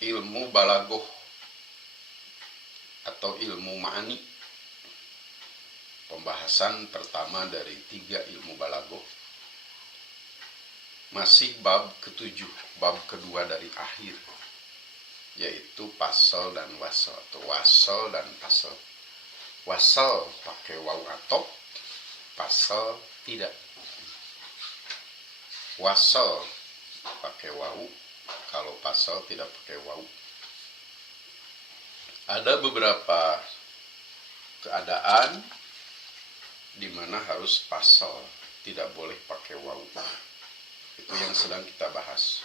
ilmu balagoh atau ilmu ma'ani. Pembahasan pertama dari 3 ilmu balagoh. Masih bab ke-7, bab kedua dari akhir, yaitu pasal dan wasal atau wasal dan pasal. Wasal pakai waw atop, pasal tidak. Wasal pakai waw, kalau pasal tidak pakai waw. Ada beberapa keadaan di mana harus pasal, tidak boleh pakai waw. Itu yang sedang kita bahas.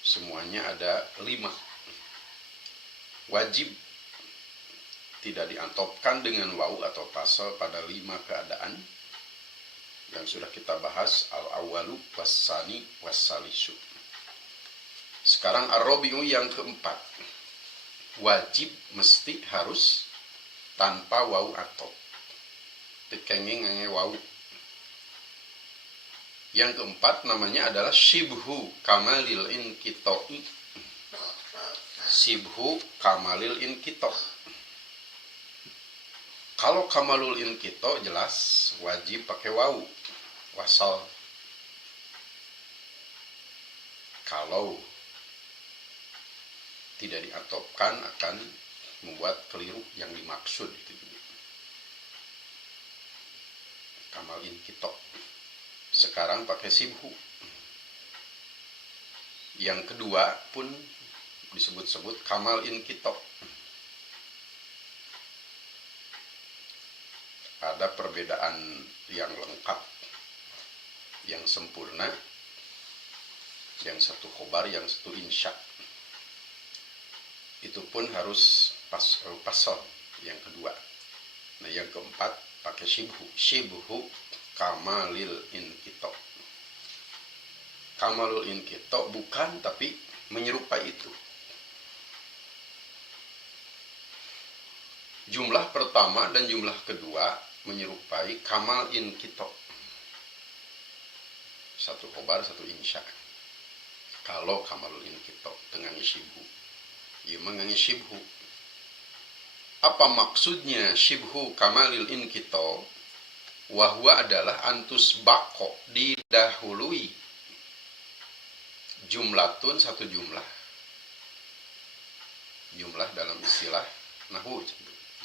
Semuanya ada 5. Wajib tidak diantopkan dengan waw atau pasal pada 5 keadaan yang sudah kita bahas, al-awwalu was-sani was-salisu. Sekarang ar-rabi'u yang keempat. Wajib mesti harus tanpa waw atop. Tekengeng ngange waw. Yang keempat namanya adalah shibhu kamalil inqita'i. Shibhu kamalil inqita'. Kalau kamalul inqita' jelas wajib pakai waw, wasal. Kalau tidak diatopkan akan membuat keliru yang dimaksud itu juga. Kamal inqita'. Sekarang pakai shibhu. Yang kedua pun disebut-sebut kamal inqita'. Ada perbedaan yang lengkap, yang sempurna, yang satu khobar, yang satu insya. Itu pun harus pasal yang kedua. Nah, yang keempat pakai shibhu. Shibhu kamalil inqita'. Kamalul inqita' bukan, tapi menyerupai itu. Jumlah pertama dan jumlah kedua menyerupai kamal inqita'. Satu khobar, satu insya. Kalau kamalul inqita' dengan shibhu, ya mengangi shibhu. Apa maksudnya shibhu kamalil inqita'? Wahwa adalah antus bako, didahului. Jumlatun, satu jumlah. Jumlah dalam istilah nahwu,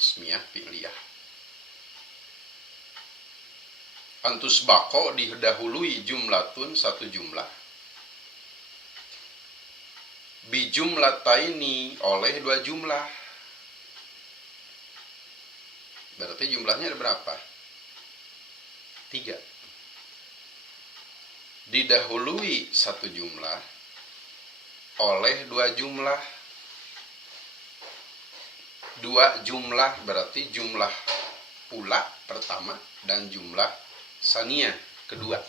ismiyah, fi'liyah. Antus bako, didahului jumlatun, satu jumlah. Bijumlataini, oleh 2 jumlah. Berarti jumlahnya ada berapa? 3. Didahului 1 jumlah oleh 2 jumlah. 2 jumlah berarti jumlah ula pertama dan jumlah saniyah kedua.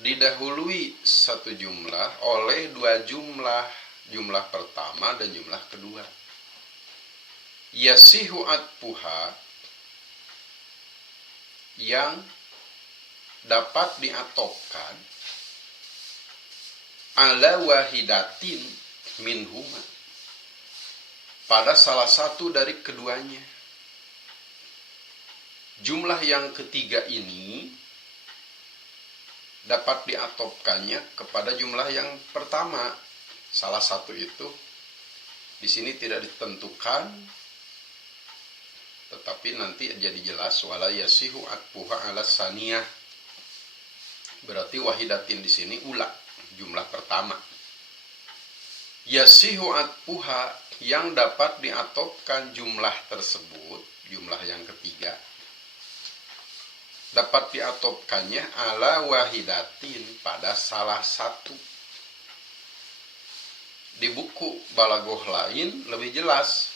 Didahului 1 jumlah oleh 2 jumlah, jumlah pertama dan jumlah kedua. Yasihu atpuha, yang dapat diatopkan ala wahidatin minhuma, pada salah satu dari keduanya. Jumlah yang ketiga ini dapat diatopkannya kepada jumlah yang pertama. Salah satu itu di sini tidak ditentukan, tetapi nanti jadi jelas. Wala yasihu atpuha ala saniyah, berarti wahidatin di sini ula, jumlah pertama. Yasihu atpuha, yang dapat diatopkan jumlah tersebut, jumlah yang ketiga, dapat diatopkannya ala wahidatin, pada salah satu. Di buku balagoh lain lebih jelas,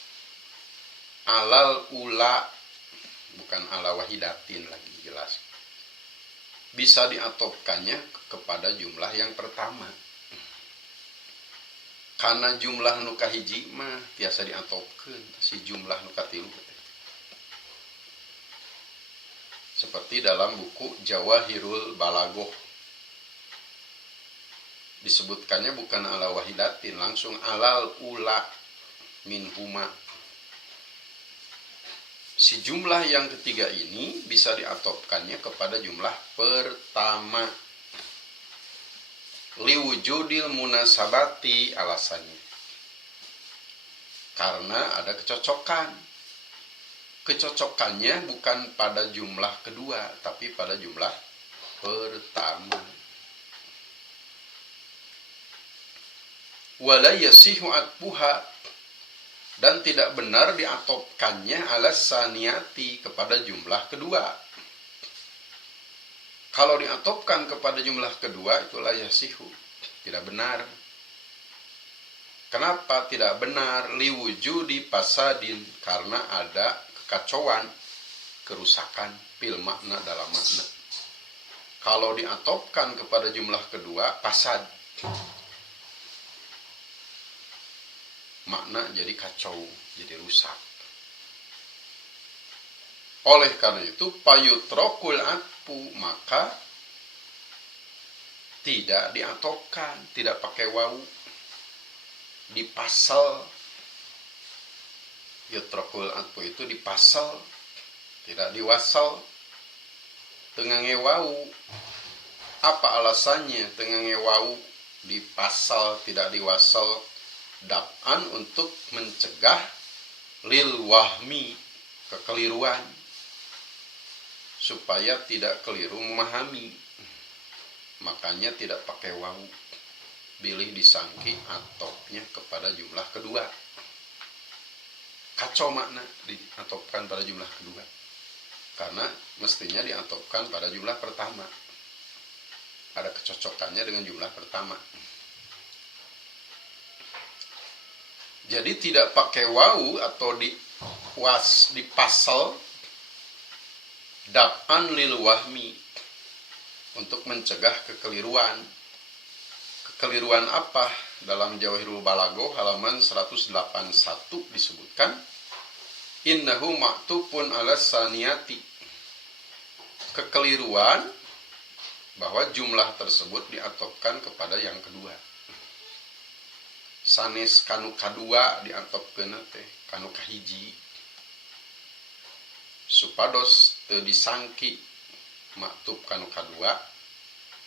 alal ula, bukan ala wahidatin lagi, jelas. Bisa diatopkannya kepada jumlah yang pertama. Karena jumlah nu kahiji mah biasa diatopkeun si jumlah nu katilu. Seperti dalam buku Jawahirul Balagoh. disebutkannya bukan ala wahidatin, langsung alal ula minhuma. Si jumlah yang ketiga ini bisa diatopkannya kepada jumlah pertama. Liwujudil munasabati, alasannya karena ada kecocokan. Kecocokannya bukan pada jumlah kedua, tapi pada jumlah pertama. Wala yasihu atbuha, dan tidak benar diatopkannya ala saniyati, kepada jumlah kedua. Kalau diatopkan kepada jumlah kedua, itulah yasihu, tidak benar. Kenapa tidak benar? Liwujudi pasadin, karena ada kekacauan, kerusakan fil makna, dalam makna. Kalau diatopkan kepada jumlah kedua, fasad, makna jadi kacau, jadi rusak. Oleh karena itu payutrokul atfu, maka tidak diatopkan, tidak pakai wawu, dipasal. Yutrokul atfu itu dipasal, tidak diwasal. Tengange wau. Apa alasannya tengange wau dipasal tidak diwasal? Dab'an, untuk mencegah lil wahmi, kekeliruan, supaya tidak keliru memahami. Makanya tidak pakai wau, pilih disangki atopnya kepada jumlah kedua. Kacau makna diatopkan pada jumlah kedua, karena mestinya diatopkan pada jumlah pertama. Ada kecocokannya dengan jumlah pertama. Jadi tidak pakai wau atau dipasal dab'an lil wahmi, untuk mencegah kekeliruan. Kekeliruan apa? Dalam Jawahirul Balaghah halaman 181 disebutkan, innahu maktufun ala saniyati. Kekeliruan bahwa jumlah tersebut diatopkan kepada yang kedua. Sanes kanu kadua diatopkeun teh kanu kahiji, supados teu disangki maktub kanu kadua,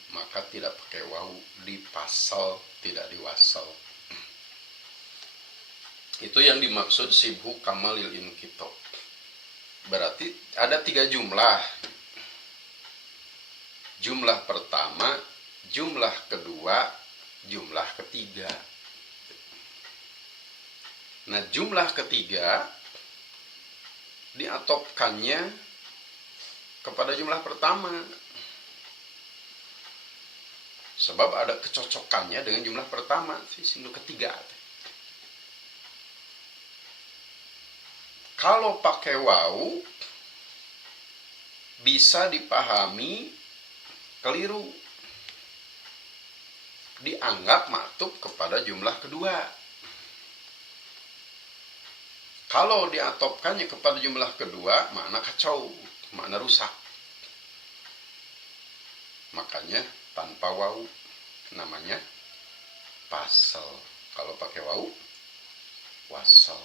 maka tidak pakai wau, dipasal, tidak diwasal. Itu yang dimaksud sibhu kamalil inkito. Berarti ada 3 jumlah. Jumlah pertama, jumlah kedua, jumlah ketiga. Nah, jumlah ketiga diatopkannya kepada jumlah pertama, sebab ada kecocokannya dengan jumlah pertama, sindu ketiga. Kalau pakai wau bisa dipahami keliru, dianggap maktub kepada jumlah kedua. Kalau diatopkannya kepada jumlah kedua, makna kacau, makna rusak. Makanya tanpa wau namanya pasal. Kalau pakai wau, wasal.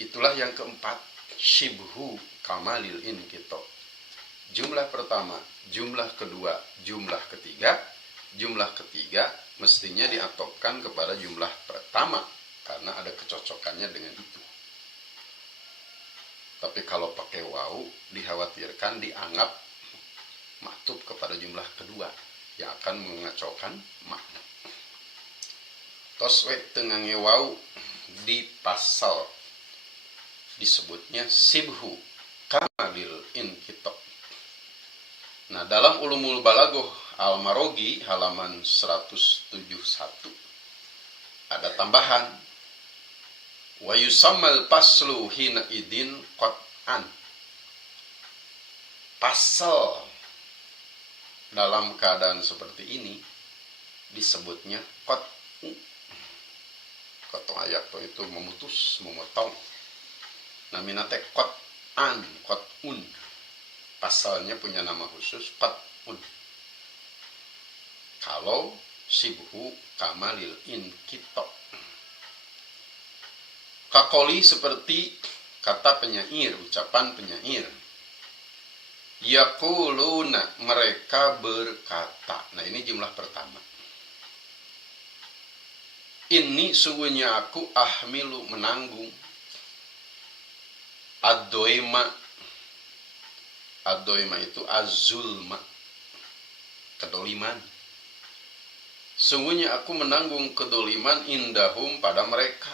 Itulah yang keempat, shibhu kamalil inkito. Jumlah pertama, jumlah kedua, jumlah ketiga. Jumlah ketiga mestinya diatopkan kepada jumlah pertama, karena ada kecocokannya dengan itu. Tapi kalau pakai wau, dikhawatirkan dianggap maktub kepada jumlah kedua, yang akan mengacaukan makna. Toswe tengange wau dipasal, disebutnya sibhu kamalil inkito. Nah, dalam Ulumul Balaghah Al-Marogi halaman 171 ada tambahan, wa yusammal paslu hina idin qat'an. Pasal dalam keadaan seperti ini disebutnya qat'u. Qat'u ayat itu memutus, memotong. Namina teh qat'an, qat'un. Pasalnya punya nama khusus qat'un. kalau sibhu kamalil inkito. Kakoli seperti kata penyair, ucapan penyair. Yaquluna, mereka berkata. Nah, ini jumlah pertama. Ini sungguhnya aku ahmilu, menanggung. Ad-doima. Ad-doima itu az-zulma, kedoliman. Sungguhnya aku menanggung kedoliman indahum, pada mereka.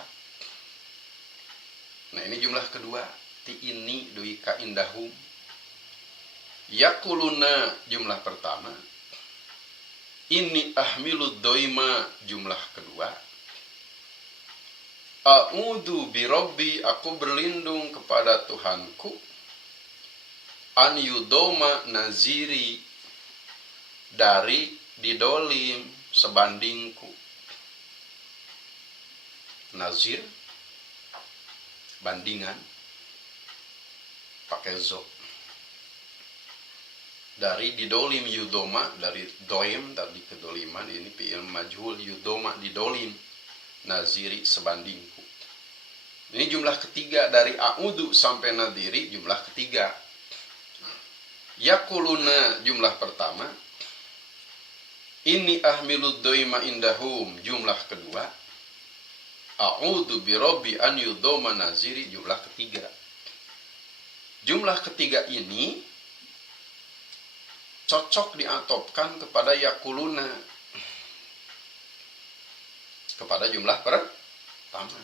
Nah, ini jumlah kedua. Ti ini duika indahum. Yakuluna jumlah pertama. Ini ahmilu doima jumlah kedua. A'udhu birobbi, aku berlindung kepada Tuhanku. An yudoma naziri, dari didolim sebandingku. Nazir, bandingan, pakai zo. Dari didolim yudoma, dari doim tadi kedoliman, ini fi'il majhul, yudoma didolim, naziri sebandingku. Ini jumlah ketiga, dari a'udhu sampai nadiri jumlah ketiga. Yakuluna jumlah pertama. Ini ahmilud doima indahum jumlah kedua. A'udhu birobbi an yudoma naziri jumlah ketiga. Jumlah ketiga ini cocok diatopkan kepada yakuluna, kepada jumlah pertama.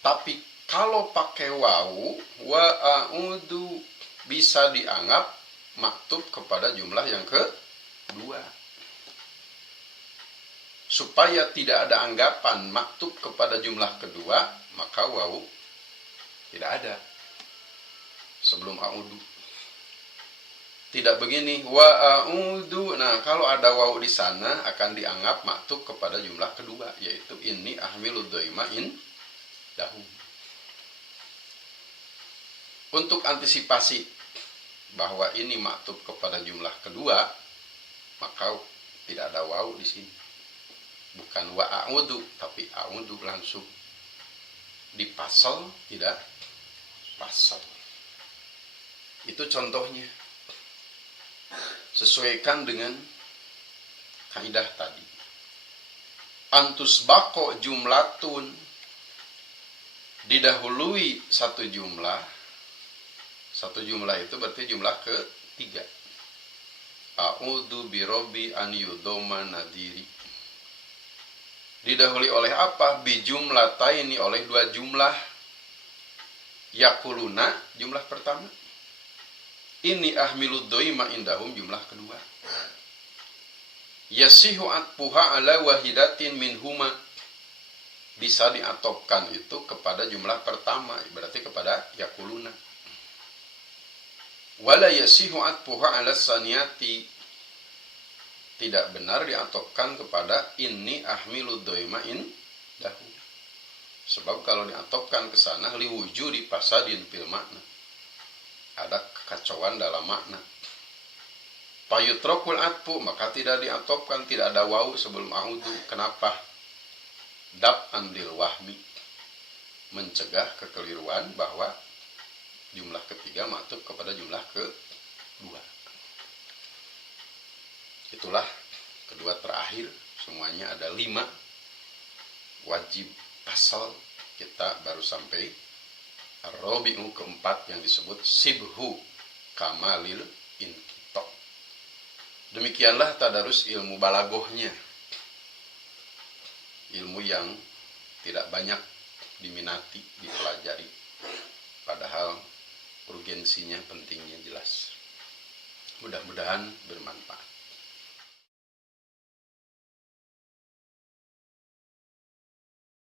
Tapi kalau pakai wawu, wa a'udhu, bisa dianggap maktub kepada jumlah yang kedua. Supaya tidak ada anggapan maktub kepada jumlah kedua, maka wawu tidak ada sebelum a'udhu. Tidak begini, wa a'udhu. Nah, kalau ada wawu di sana akan dianggap maktub kepada jumlah kedua, yaitu ini ahmilu doima indahum. Untuk antisipasi bahwa ini maktub kepada jumlah kedua, maka tidak ada wawu di sini. Bukan wa a'udhu, tapi a'udhu langsung dipasal, tidak pasal. Itu contohnya. Sesuaikan dengan kaidah tadi. Antus bako jumlatun, didahului satu jumlah. Satu jumlah itu berarti jumlah ketiga. A'udhu birobbi an yudoma nadiri. Didahului oleh apa? Bijumlataini, oleh dua jumlah. Yakuluna jumlah pertama. Ini ahmilud doima indahum jumlah kedua. Yasihu atpuha ala wahidatin minhuma, bisa diatopkan itu kepada jumlah pertama, berarti kepada yakuluna. Wala yasihu atpuha ala saniyati, tidak benar diatopkan kepada ini ahmilud doima indahum. Sebab kalau diatopkan ke sana liwujudi pasadin fil makna, ada kekacauan dalam makna. Payutrokul atpu, maka tidak diatopkan, tidak ada wawu sebelum a'udhu. Kenapa? Dab'an lil wahmi, mencegah kekeliruan bahwa jumlah ketiga maktub kepada jumlah kedua. Itulah kedua terakhir, semuanya ada 5 wajib asal. Kita baru sampai Ar-Rabi'u keempat yang disebut sibhu kamalil inkito. Demikianlah tadarus ilmu balagohnya. Ilmu yang tidak banyak diminati, dipelajari. Padahal urgensinya, pentingnya jelas. Mudah-mudahan bermanfaat.